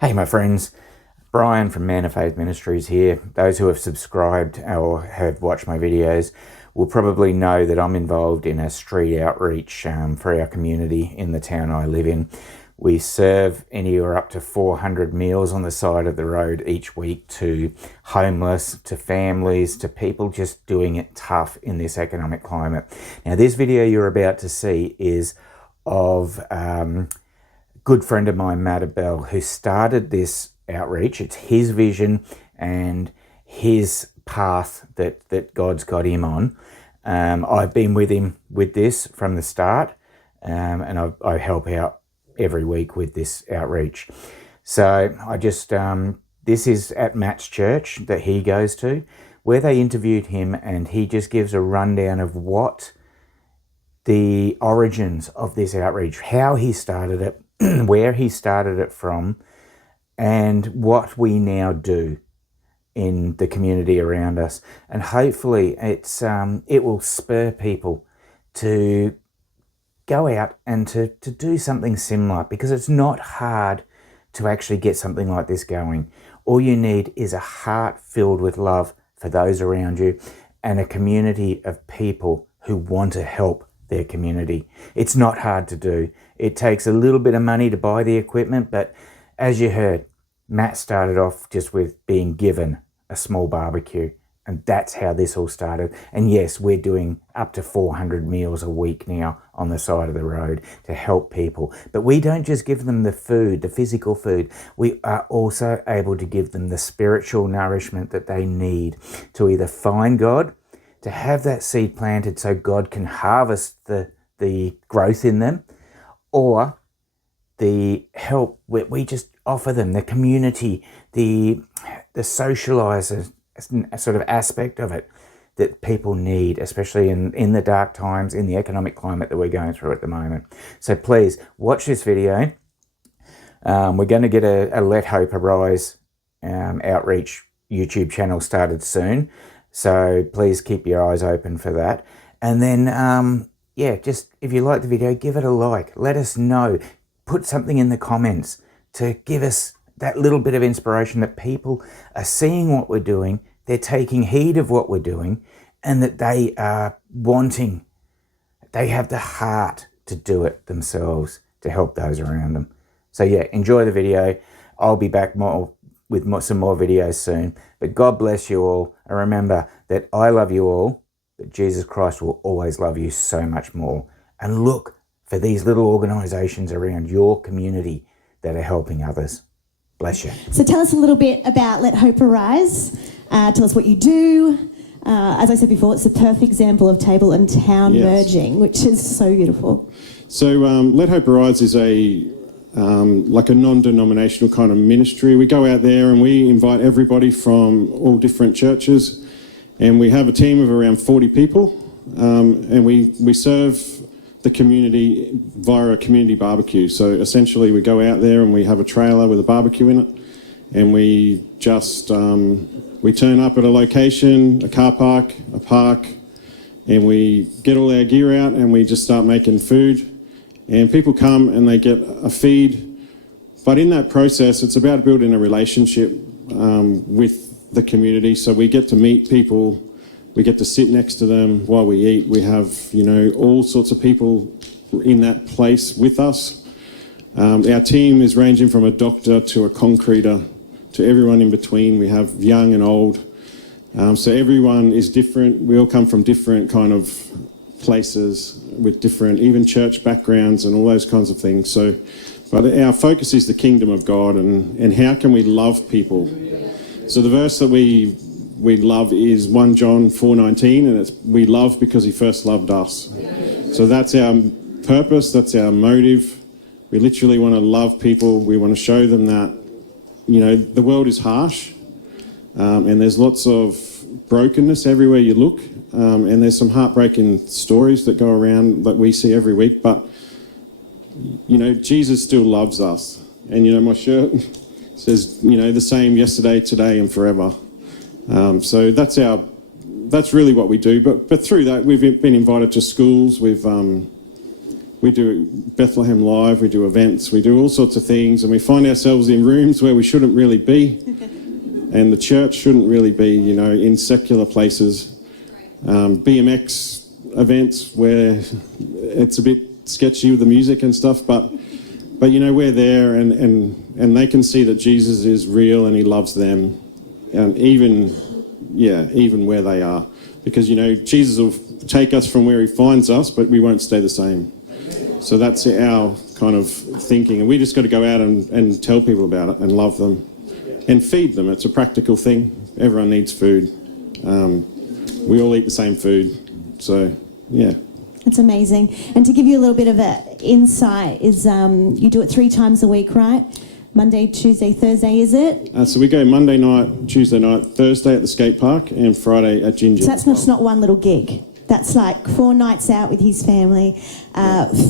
Hey my friends, Brian from Man of Faith Ministries here. Those who have subscribed or have watched my videos will probably know that I'm involved in a street outreach for our community in the town I live in. We serve anywhere up to 400 meals on the side of the road each week to homeless, to families, to people just doing it tough in this economic climate. Now this video you're about to see is of good friend of mine, Matt Bell, who started this outreach. It's his vision and his path that God's got him on. I've been with him with this from the start, and I help out every week with this outreach. So I just, this is at Matt's church that he goes to, where they interviewed him, and he just gives a rundown of what the origins of this outreach, how he started it, where he started it from, and what we now do in the community around us. And hopefully it will spur people to go out and to do something similar, because it's not hard to actually get something like this going. All you need is a heart filled with love for those around you and a community of people who want to help their community. It's not hard to do. It takes a little bit of money to buy the equipment, but as you heard, Matt started off just with being given a small barbecue, and that's how this all started. And yes, we're doing up to 400 meals a week now on the side of the road to help people. But we don't just give them the food, the physical food. We are also able to give them the spiritual nourishment that they need to either find God, to have that seed planted so God can harvest the growth in them, or the help we just offer them, the community, the socializer sort of aspect of it that people need, especially in the dark times, in the economic climate that we're going through at the moment. So please watch this video. We're going to get a Let Hope Arise outreach YouTube channel started soon. So please keep your eyes open for that. And then, yeah, just if you like the video, give it a like. Let us know. Put something in the comments to give us that little bit of inspiration that people are seeing what we're doing, they're taking heed of what we're doing, and that they are wanting, they have the heart to do it themselves to help those around them. So yeah, enjoy the video. I'll be back with some more videos soon. But God bless you all. And remember that I love you all, but Jesus Christ will always love you so much more. And look for these little organisations around your community that are helping others. Bless you. So tell us a little bit about Let Hope Arise. Tell us what you do. As I said before, it's a perfect example of table and town merging, which is so beautiful. So Let Hope Arise is like a non-denominational kind of ministry. We go out there and we invite everybody from all different churches, and we have a team of around 40 people, and we serve the community via a community barbecue. So essentially we go out there and we have a trailer with a barbecue in it, and we just we turn up at a location, a car park, a park, and we get all our gear out and we just start making food. And people come and they get a feed. But in that process, it's about building a relationship with the community. So we get to meet people, we get to sit next to them while we eat. We have, all sorts of people in that place with us. Our team is ranging from a doctor to a concreter to everyone in between. We have young and old. So everyone is different. We all come from different kind of places with different, even church backgrounds and all those kinds of things. So, but our focus is the kingdom of God and how can we love people. So the verse that we love is 1 John 4:19, and it's we love because he first loved us. So that's our purpose, that's our motive. We literally want to love people. We want to show them that, the world is harsh, and there's lots of brokenness everywhere you look. And there's some heartbreaking stories that go around that we see every week, but Jesus still loves us. And my shirt says the same yesterday, today and forever. So that's really what we do. But through that, we've been invited to schools. We've we do Bethlehem Live, we do events, we do all sorts of things, and we find ourselves in rooms where we shouldn't really be, and the church shouldn't really be, you know, in secular places. BMX events where it's a bit sketchy with the music and stuff, but you know, we're there, and they can see that Jesus is real and he loves them, and even where they are. Because, you know, Jesus will take us from where he finds us, but we won't stay the same. So that's our kind of thinking. And we just got to go out and tell people about it and love them and feed them. It's a practical thing. Everyone needs food. We all eat the same food. So, yeah. It's amazing. And to give you a little bit of an insight is you do it 3 times a week, right? Monday, Tuesday, Thursday, is it? So we go Monday night, Tuesday night, Thursday at the skate park, and Friday at Ginger. So that's not just not one little gig. That's like 4 nights out with his family,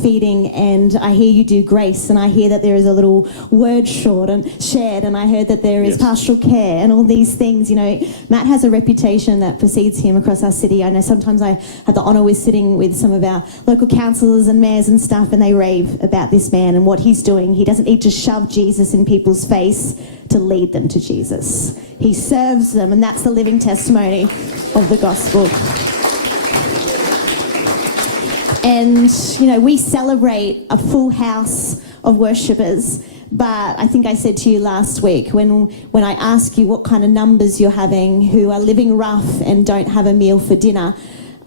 feeding. And I hear you do grace, and I hear that there is a little word shared, and I heard that there is pastoral care and all these things. You know, Matt has a reputation that precedes him across our city. I know sometimes I had the honour with sitting with some of our local councillors and mayors and stuff, and they rave about this man and what he's doing. He doesn't need to shove Jesus in people's face to lead them to Jesus. He serves them, and that's the living testimony of the gospel. And, you know, we celebrate a full house of worshippers, but I think I said to you last week when I ask you what kind of numbers you're having who are living rough and don't have a meal for dinner,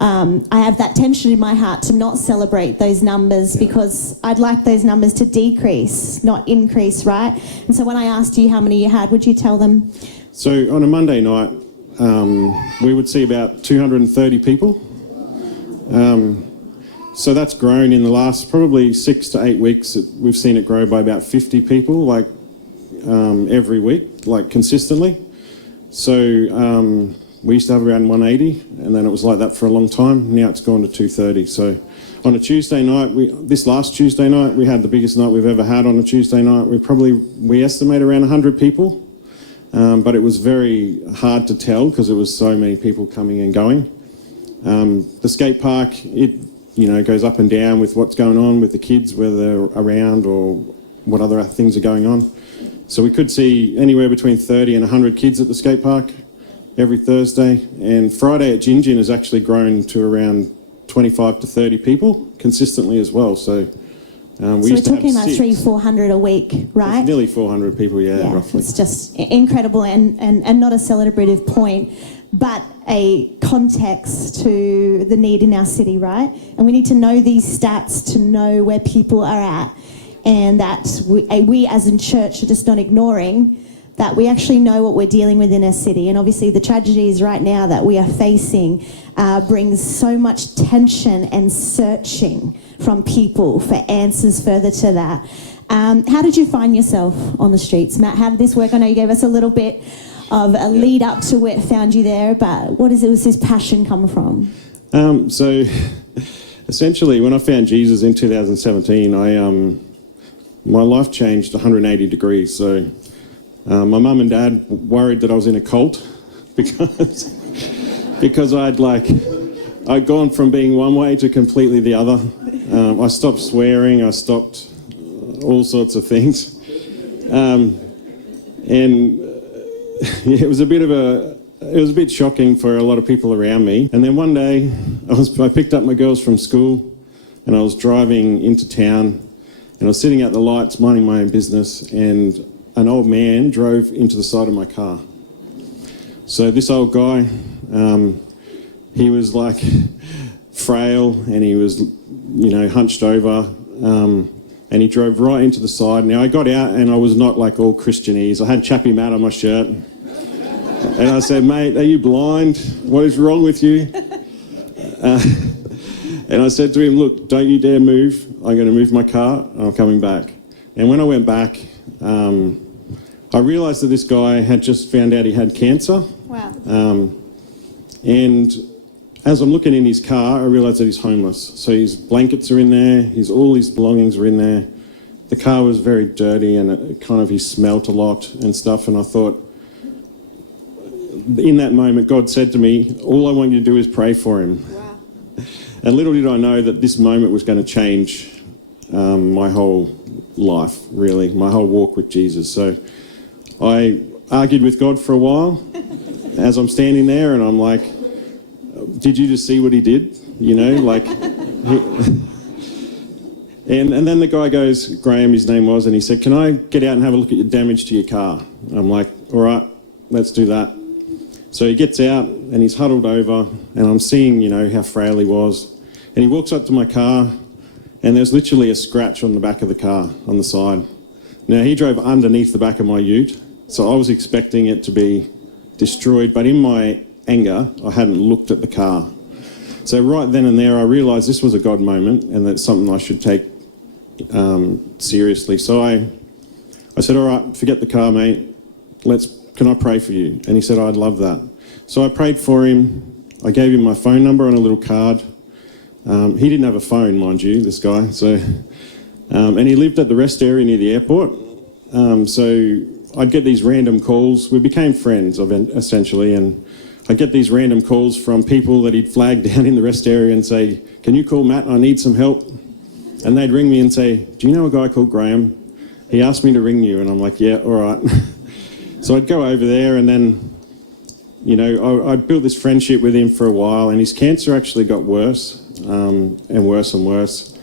I have that tension in my heart to not celebrate those numbers because I'd like those numbers to decrease, not increase, right? And so when I asked you how many you had, would you tell them? So on a Monday night, we would see about 230 people. So that's grown in the last probably 6 to 8 weeks. We've seen it grow by about 50 people, like every week, like consistently. So we used to have around 180, and then it was like that for a long time. Now it's gone to 230. So on a Tuesday night, this last Tuesday night, we had the biggest night we've ever had on a Tuesday night. We estimate around 100 people, but it was very hard to tell because there was so many people coming and going. The skate park, it goes up and down with what's going on with the kids, whether they're around or what other things are going on. So we could see anywhere between 30 and 100 kids at the skate park every Thursday. And Friday at Gin has actually grown to around 25 to 30 people consistently as well. So we're talking about 300-400 a week, right? It's nearly 400 people, yeah, roughly. It's just incredible and not a celebrative point, but a context to the need in our city, right? And we need to know these stats to know where people are at, and that we as in church are just not ignoring that we actually know what we're dealing with in our city. And obviously the tragedies right now that we are facing brings so much tension and searching from people for answers further to that. How did you find yourself on the streets, Matt? How did this work? I know you gave us a little bit of a lead up to where it found you there, but was this passion come from? So essentially when I found Jesus in 2017, my life changed 180 degrees. So my mum and dad worried that I was in a cult because I'd gone from being one way to completely the other. I stopped swearing, I stopped all sorts of things. It was a bit shocking for a lot of people around me. And then one day I picked up my girls from school and I was driving into town and I was sitting at the lights minding my own business, and an old man drove into the side of my car. So this old guy, he was like frail and he was, hunched over, and he drove right into the side. Now I got out and I was not like all Christianese. I had Chappie Matt on my shirt. And I said, mate, are you blind? What is wrong with you? And I said to him, look, don't you dare move. I'm going to move my car. I'm coming back. And when I went back, I realised that this guy had just found out he had cancer. Wow. And as I'm looking in his car, I realised that he's homeless. So his blankets are in there, all his belongings are in there. The car was very dirty and he smelt a lot and stuff. And I thought, in that moment, God said to me, all I want you to do is pray for him. Wow. And little did I know that this moment was going to change my whole life, really, my whole walk with Jesus. So I argued with God for a while as I'm standing there, and I'm like, did you just see what he did? You know, like... And then the guy goes, Graham, his name was, and he said, can I get out and have a look at your damage to your car? I'm like, all right, let's do that. So he gets out and he's huddled over, and I'm seeing, you know, how frail he was. And he walks up to my car, and there's literally a scratch on the back of the car, on the side. Now, he drove underneath the back of my ute, so I was expecting it to be destroyed, but in my anger, I hadn't looked at the car. So right then and there, I realised this was a God moment, and that's something I should take seriously. So I said, all right, forget the car, mate. Can I pray for you? And he said, I'd love that. So I prayed for him. I gave him my phone number on a little card. He didn't have a phone, mind you, this guy. So, and he lived at the rest area near the airport. So I'd get these random calls. We became friends, essentially, and I'd get these random calls from people that he'd flagged down in the rest area and say, can you call Matt? I need some help. And they'd ring me and say, do you know a guy called Graham? He asked me to ring you. And I'm like, yeah, all right. So I'd go over there, and then, you know, I'd build this friendship with him for a while, and his cancer actually got worse and worse and worse.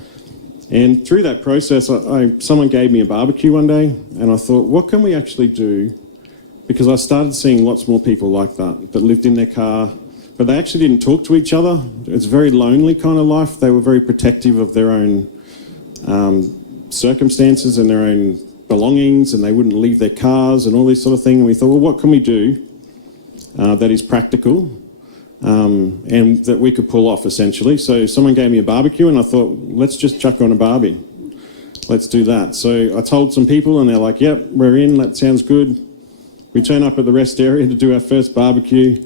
And through that process, someone gave me a barbecue one day, and I thought, what can we actually do? Because I started seeing lots more people like that lived in their car, but they actually didn't talk to each other. It's a very lonely kind of life. They were very protective of their own circumstances and their own belongings, and they wouldn't leave their cars and all this sort of thing. And we thought, well, what can we do that is practical and that we could pull off, essentially? So someone gave me a barbecue, and I thought, let's just chuck on a barbie. Let's do that. So I told some people, and they're like, yep, we're in, that sounds good. We turn up at the rest area to do our first barbecue,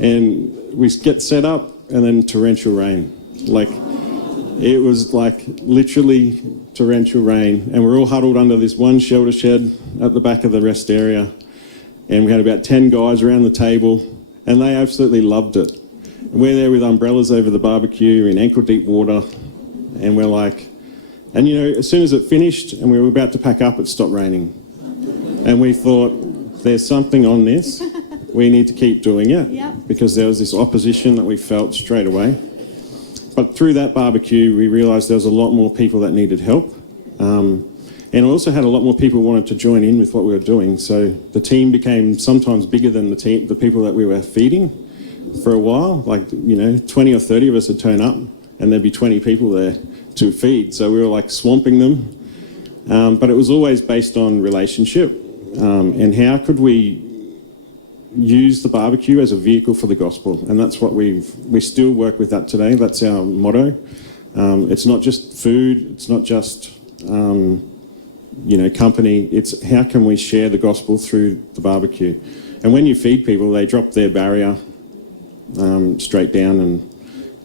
and we get set up, and then torrential rain. Like, it was like literally torrential rain, and we're all huddled under this one shelter shed at the back of the rest area, and we had about 10 guys around the table, and they absolutely loved it. We're there with umbrellas over the barbecue in ankle-deep water, and we're like... And, you know, as soon as it finished and we were about to pack up, it stopped raining. And we thought, there's something on this. We need to keep doing it. Yep. Because there was this opposition that we felt straight away. But through that barbecue, we realised there was a lot more people that needed help. And we also had a lot more people who wanted to join in with what we were doing. So the team became sometimes bigger than the people that we were feeding for a while. Like, you know, 20 or 30 of us would turn up, and there'd be 20 people there to feed. So we were like swamping them. But it was always based on relationship. And how could we use the barbecue as a vehicle for the gospel? And that's what we still work with that today. That's our motto. It's not just food. It's not just, you know, company. It's how can we share the gospel through the barbecue? And when you feed people, they drop their barrier straight down,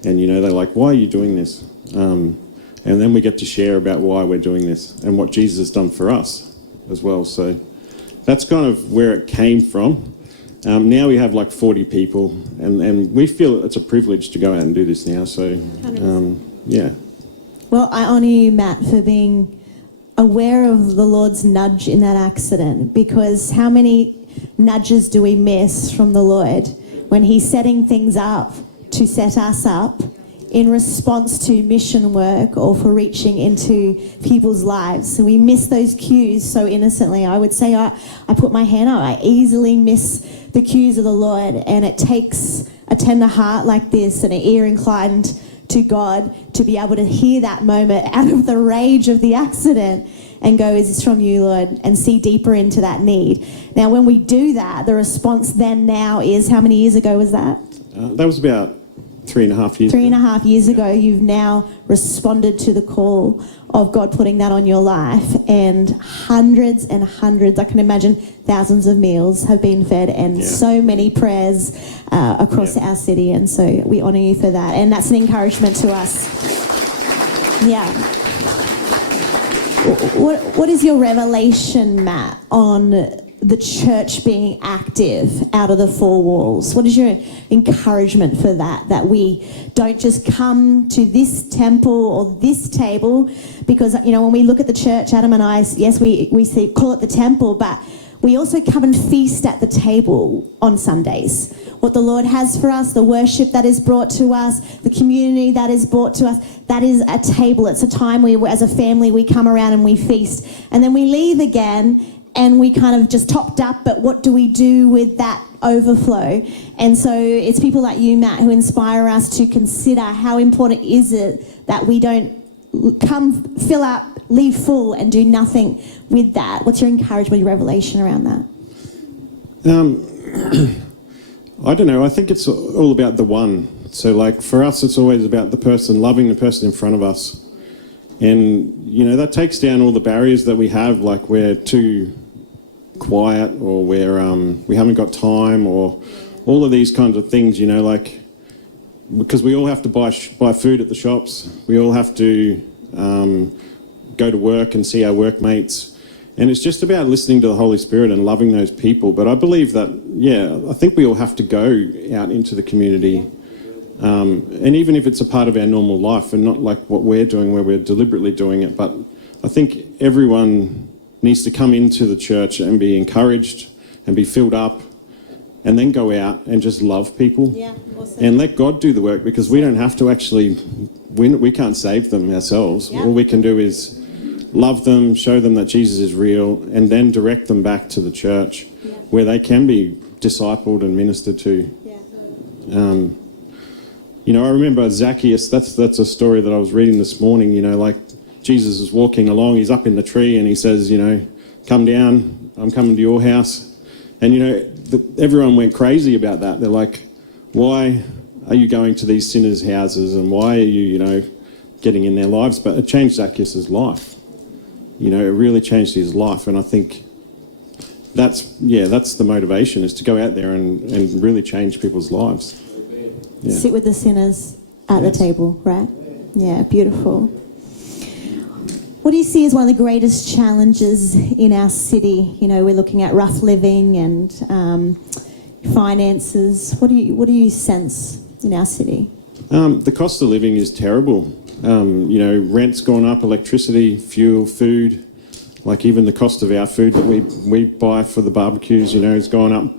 and you know, they're like, why are you doing this? And then we get to share about why we're doing this and what Jesus has done for us as well. So that's kind of where it came from. Now we have like 40 people, and we feel it's a privilege to go out and do this now. So, yeah. Well, I honour you, Matt, for being aware of the Lord's nudge in that accident, because how many nudges do we miss from the Lord when He's setting things up to set us up in response to mission work or for reaching into people's lives? So we miss those cues so innocently. I would say I put my hand up. I easily miss the cues of the Lord, and it takes a tender heart like this and an ear inclined to God to be able to hear that moment out of the rage of the accident and go, is this from you, Lord? And see deeper into that need. Now, when we do that, the response then now is, how many years ago was that? That was about 3.5 years ago. 3.5 years ago, you've now responded to the call of God putting that on your life, and hundreds and hundreds, I can imagine thousands of meals have been fed, and so many prayers across our city, and so we honour you for that, and that's an encouragement to us. Yeah. What is your revelation, Matt, on the church being active out of the four walls? What is your encouragement for that? That we don't just come to this temple or this table, because, you know, when we look at the church, Adam and I, yes, we call it the temple, but we also come and feast at the table on Sundays. What the Lord has for us, the worship that is brought to us, the community that is brought to us, that is a table. It's a time where, as a family, we come around and we feast. And then we leave again and we kind of just topped up, but what do we do with that overflow? And so it's people like you, Matt, who inspire us to consider how important is it that we don't come, fill up, leave full and do nothing with that. What's your encouragement, your revelation around that? I don't know. I think it's all about the one. So, like, for us, it's always about the person, loving the person in front of us. And, you know, that takes down all the barriers that we have, like we're too quiet, or we haven't got time, or all of these kinds of things, you know, like, because we all have to buy food at the shops. We all have to go to work and see our workmates. And it's just about listening to the Holy Spirit and loving those people. But I believe that, I think we all have to go out into the community. And even if it's a part of our normal life and not like what we're doing, where we're deliberately doing it, but I think everyone needs to come into the church and be encouraged and be filled up, and then go out and just love people. Yeah, awesome. And let God do the work, because we don't have to actually, we can't save them ourselves. Yeah. All we can do is love them, show them that Jesus is real, and then direct them back to the church where they can be discipled and ministered to. Yeah. You know, I remember Zacchaeus, that's a story that I was reading this morning, you know, like Jesus is walking along, he's up in the tree and he says, you know, come down, I'm coming to your house. And, you know, everyone went crazy about that. They're like, why are you going to these sinners' houses, and why are you, you know, getting in their lives? But it changed Zacchaeus' life. You know, it really changed his life. And I think that's the motivation, is to go out there and really change people's lives. Yeah. Sit with the sinners at the table, right? Yeah, beautiful. What do you see as one of the greatest challenges in our city? You know, we're looking at rough living and finances. What do you sense in our city? The cost of living is terrible. You know, rent's gone up, electricity, fuel, food. Like even the cost of our food that we buy for the barbecues, you know, has gone up.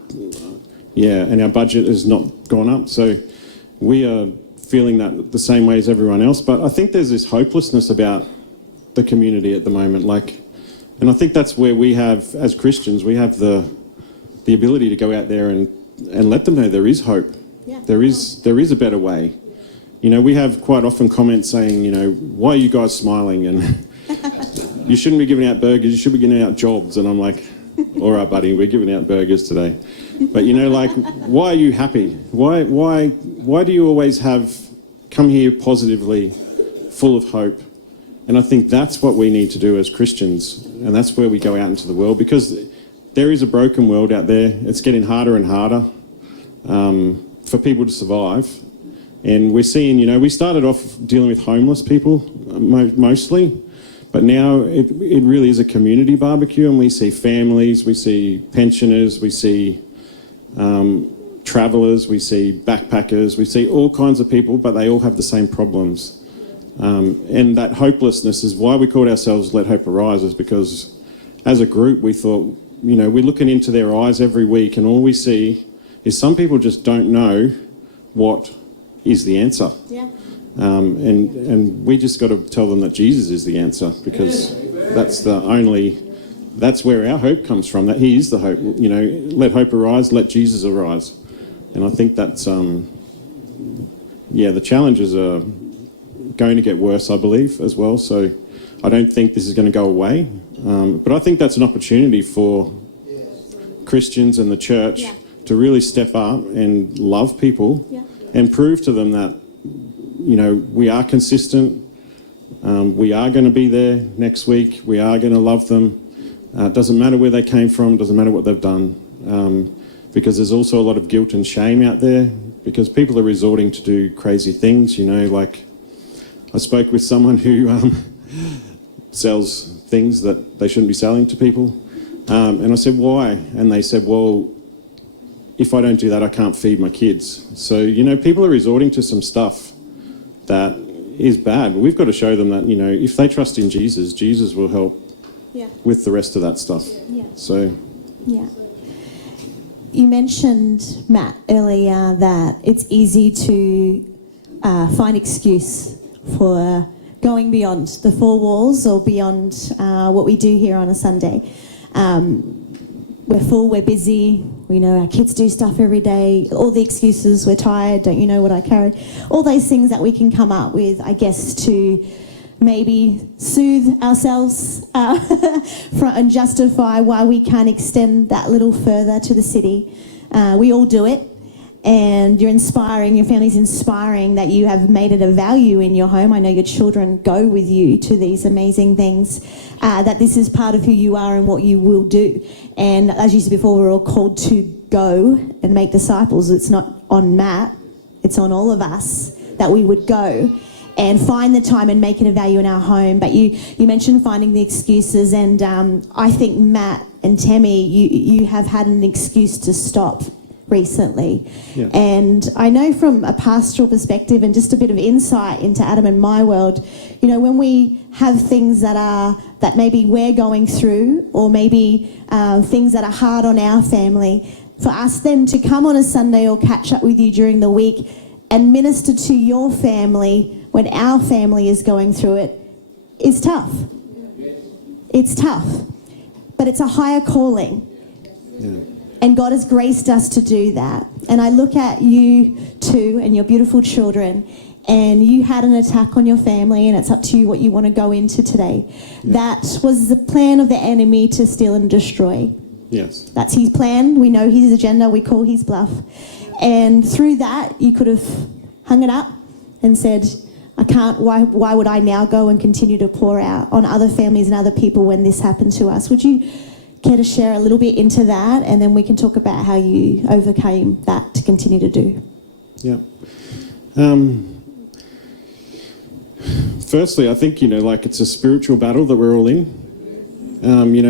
Yeah, and our budget has not gone up. So we are feeling that the same way as everyone else. But I think there's this hopelessness about the community at the moment. Like, and I think that's where we have, as Christians, we have the ability to go out there and let them know there is hope. Yeah. There is a better way. You know, we have quite often comments saying, you know, why are you guys smiling? And you shouldn't be giving out burgers, you should be giving out jobs. And I'm like, all right, buddy, we're giving out burgers today. But, you know, like, why are you happy? Why do you always come here positively, full of hope? And I think that's what we need to do as Christians. And that's where we go out into the world, because there is a broken world out there. It's getting harder and harder for people to survive. And we're seeing, you know, we started off dealing with homeless people mostly, but now it really is a community barbecue, and we see families, we see pensioners, we see travellers, we see backpackers, we see all kinds of people, but they all have the same problems. And that hopelessness is why we called ourselves Let Hope Arise, is because as a group we thought, you know, we're looking into their eyes every week, and all we see is some people just don't know what is the answer. Yeah. And we just got to tell them that Jesus is the answer, because that's where our hope comes from, that he is the hope. You know, let hope arise, let Jesus arise. And I think that's, the challenges are going to get worse, I believe, as well. So I don't think this is going to go away. But I think that's an opportunity for Christians and the church to really step up and love people and prove to them that, you know, we are consistent. We are going to be there next week. We are going to love them. It doesn't matter where they came from. Doesn't matter what they've done. Because there's also a lot of guilt and shame out there, because people are resorting to do crazy things. You know, like I spoke with someone who sells things that they shouldn't be selling to people. And I said, why? And they said, well, if I don't do that, I can't feed my kids. So, people are resorting to some stuff that is bad. We've got to show them that, if they trust in Jesus, Jesus will help with the rest of that stuff. Yeah. So. Yeah. You mentioned, Matt, earlier that it's easy to find excuse for going beyond the four walls or beyond what we do here on a Sunday. We're full, we're busy, we know our kids do stuff every day, all the excuses, we're tired, don't you know what I carry? All those things that we can come up with, I guess, to maybe soothe ourselves and justify why we can't extend that little further to the city. We all do it. And you're inspiring, your family's inspiring that you have made it a value in your home. I know your children go with you to these amazing things, that this is part of who you are and what you will do. And as you said before, we're all called to go and make disciples. It's not on Matt, it's on all of us that we would go and find the time and make it a value in our home. But you mentioned finding the excuses, and I think Matt and Tammy, you have had an excuse to stop recently. Yeah. And I know from a pastoral perspective and just a bit of insight into Adam and my world, when we have things that maybe we're going through, or maybe things that are hard on our family, for us then to come on a Sunday or catch up with you during the week and minister to your family when our family is going through it is tough. It's tough, but it's a higher calling. Yeah. And God has graced us to do that. And I look at you two and your beautiful children, and you had an attack on your family, and it's up to you what you want to go into today. Yeah. That was the plan of the enemy, to steal and destroy. Yes. That's his plan. We know his agenda. We call his bluff. And through that, you could have hung it up and said, I can't, why would I now go and continue to pour out on other families and other people when this happened to us? Would you care to share a little bit into that, and then we can talk about how you overcame that to continue to do? Yeah. Firstly, I think, it's a spiritual battle that we're all in.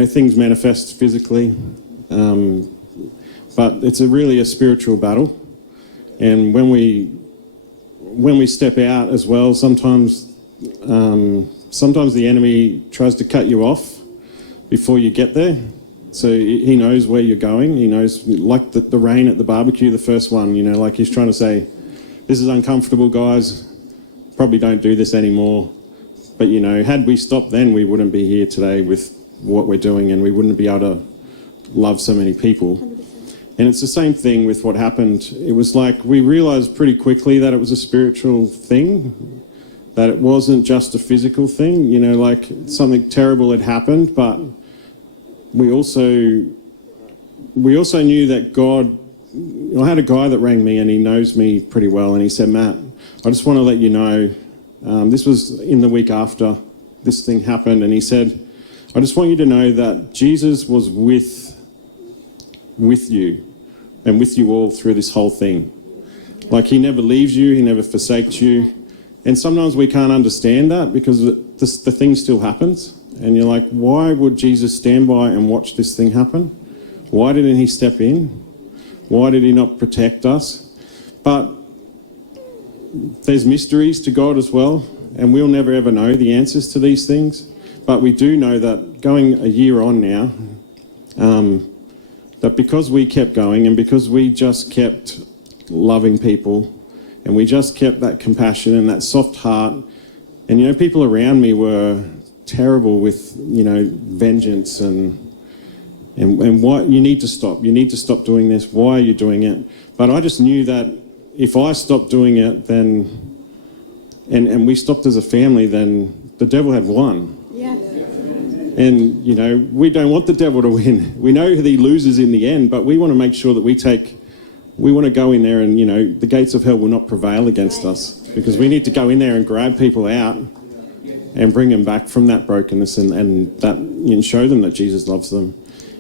Things manifest physically, but it's really a spiritual battle. And when we step out as well, sometimes the enemy tries to cut you off before you get there. So he knows where you're going. He knows, like the rain at the barbecue, the first one, like he's trying to say, this is uncomfortable, guys. Probably don't do this anymore. But, had we stopped then, we wouldn't be here today with what we're doing, and we wouldn't be able to love so many people. 100%. And it's the same thing with what happened. It was like we realised pretty quickly that it was a spiritual thing, that it wasn't just a physical thing, like something terrible had happened, but we also knew that God. I had a guy that rang me, and he knows me pretty well, and he said, Matt, I just want to let you know, this was in the week after this thing happened, and he said, I just want you to know that Jesus was with you and with you all through this whole thing. Like, he never leaves you, he never forsakes you. And sometimes we can't understand that because the thing still happens. And you're like, why would Jesus stand by and watch this thing happen? Why didn't he step in? Why did he not protect us? But there's mysteries to God as well, and we'll never ever know the answers to these things. But we do know that going a year on now, that because we kept going and because we just kept loving people and we just kept that compassion and that soft heart, and people around me were terrible with vengeance and what you need to stop doing this, why are you doing it? But I just knew that if I stopped doing it, then and we stopped as a family, then the devil had won. Yeah. And we don't want the devil to win. We know that he loses in the end, but we want to make sure that we want to go in there and the gates of hell will not prevail against us, because we need to go in there and grab people out and bring them back from that brokenness and show them that Jesus loves them.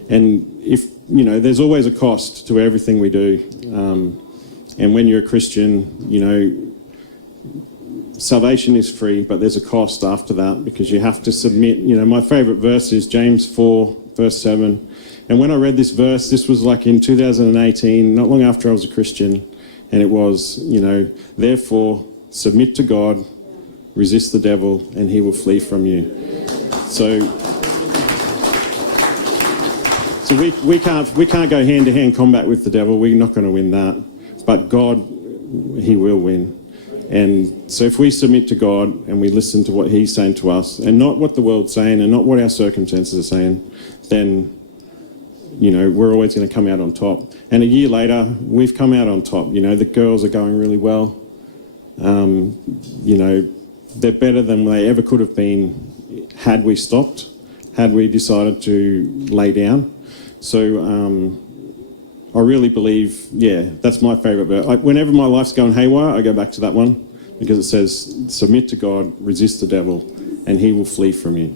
And if, there's always a cost to everything we do. And when you're a Christian, salvation is free, but there's a cost after that, because you have to submit. My favourite verse is James 4, verse 7. And when I read this verse, this was like in 2018, not long after I was a Christian, and it was, therefore submit to God, resist the devil, and he will flee from you. So we can't go hand-to-hand combat with the devil. We're not going to win that. But God, he will win. And so if we submit to God and we listen to what he's saying to us, and not what the world's saying and not what our circumstances are saying, then, we're always going to come out on top. And a year later, we've come out on top. The girls are going really well. They're better than they ever could have been had we stopped, had we decided to lay down. So I really believe, that's my favourite verse. Whenever my life's going haywire, I go back to that one because it says, submit to God, resist the devil, and he will flee from you.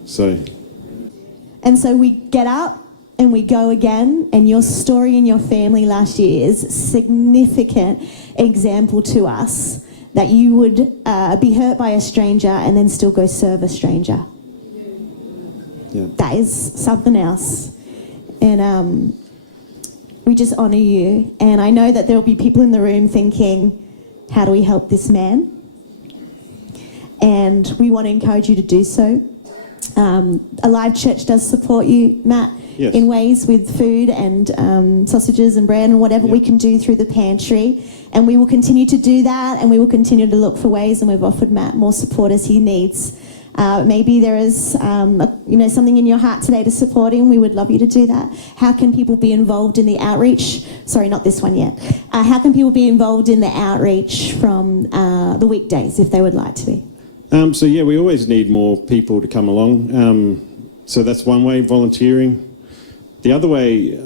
And so we get up and we go again, and your story in your family last year is a significant example to us that you would be hurt by a stranger and then still go serve a stranger. Yeah. That is something else. And we just honour you. And I know that there will be people in the room thinking, how do we help this man? And we want to encourage you to do so. Alive Church does support you, Matt, yes, in ways with food and sausages and bread and whatever we can do through the pantry. And we will continue to do that, and we will continue to look for ways, and we've offered Matt more support as he needs. Maybe there is something in your heart today to support him. We would love you to do that. How can people be involved in the outreach? Sorry, not this one yet. How can people be involved in the outreach from the weekdays if they would like to be? We always need more people to come along. So that's one way, volunteering. The other way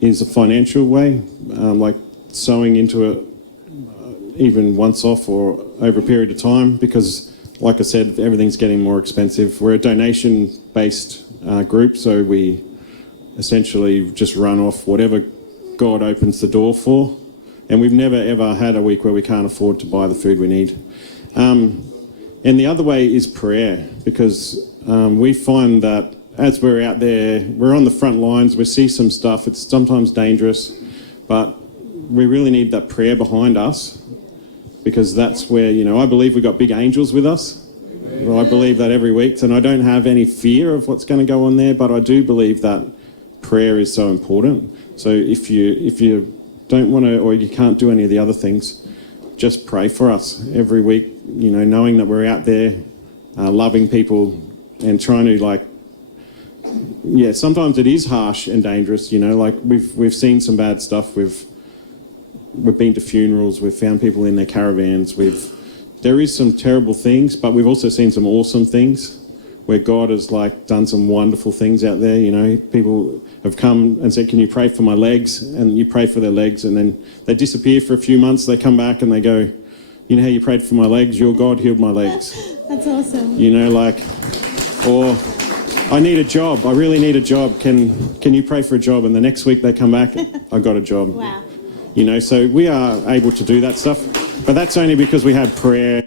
is a financial way, like sowing into it even once off or over a period of time, because like I said, everything's getting more expensive. We're a donation-based group, so we essentially just run off whatever God opens the door for. And we've never, ever had a week where we can't afford to buy the food we need. And the other way is prayer, because we find that as we're out there, we're on the front lines, we see some stuff, it's sometimes dangerous, but we really need that prayer behind us, because that's where, I believe we've got big angels with us. Well, I believe that every week, and I don't have any fear of what's going to go on there, but I do believe that prayer is so important. So if you don't want to, or you can't do any of the other things, just pray for us every week, knowing that we're out there loving people and trying to sometimes it is harsh and dangerous, we've seen some bad stuff. We've been to funerals, we've found people in their caravans, there is some terrible things, but we've also seen some awesome things where God has done some wonderful things out there. People have come and said, can you pray for my legs? And you pray for their legs, and then they disappear for a few months, they come back and they go, you know how you prayed for my legs? Your God healed my legs. That's awesome. Or I need a job, I really need a job, can you pray for a job? And the next week they come back, I got a job. Wow. So we are able to do that stuff, but that's only because we have prayer